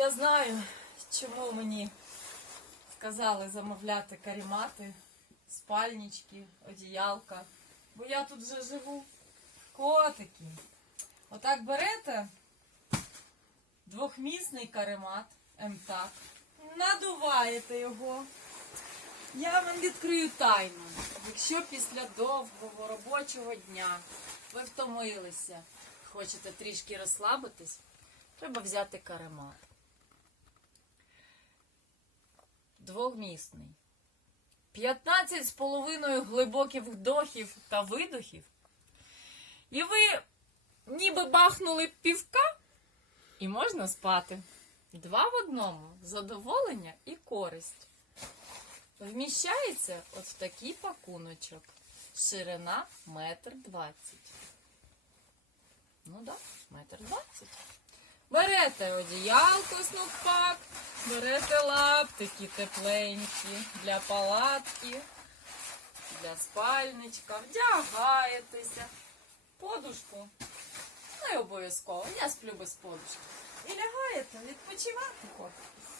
Я знаю, чому мені сказали замовляти карімати, спальнички, одіялка. Бо я тут вже живу. Котики. Отак берете двохмісний каремат, МТАК, надуваєте його. Я вам відкрию тайну. Якщо після довгого робочого дня ви втомилися, хочете трішки розслабитись, треба взяти каремат. Двохмісний. 15 з половиною глибоких вдохів та видохів. І ви ніби бахнули півка, і можна спати. Два в одному задоволення і користь. Вміщається от в такий пакуночок. Ширина метр двадцять. Ну так, да, метр двадцять. Берете одіялко снупак, берете лаптики тепленькі для палатки, для спальничка, вдягаєтеся, подушку. Не обов'язково, я сплю без подушки. І лягаєте відпочивати. Красота.